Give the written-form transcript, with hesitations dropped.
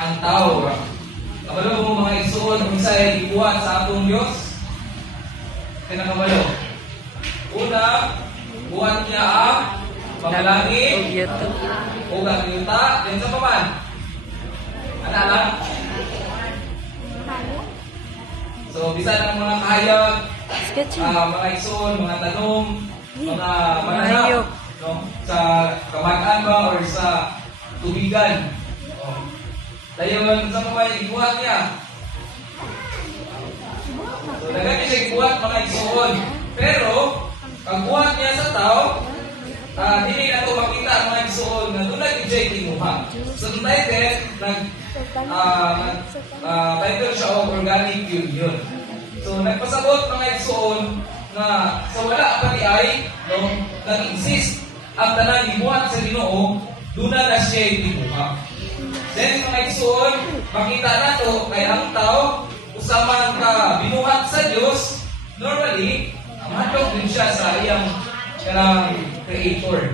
ang tao. Kabalo mo mga igsoon kung sa'y ibuhat sa atong Diyos. Kinakabalo. Una, buhat niya ang pangalangin o ang yuta. Yan sa paman. Ano lang? So, bisa ng mga kahayag, mga igsoon, mga tanong, mga mananap, no? Sa kamagaan ba or sa tubigan. Dayon sa mga ibuhat niya. So, nagami siya ibuhat mga igsoon. Pero, ang buhat niya sa tao, hindi na ito makita ang mga igsoon na doon nag-ijay tinuha. So, the title, title siya o organic union. So, nagpasabot mga igsoon na sa wala pa di ay, no, nag-insist ang tanang ibuhat sa Ginoo, doon na siya tinuha. Then, mga igsoon, makita na ito, kaya ang tao, usaman ka binuhat sa Diyos, normally, madlog din siya sa iyang creator.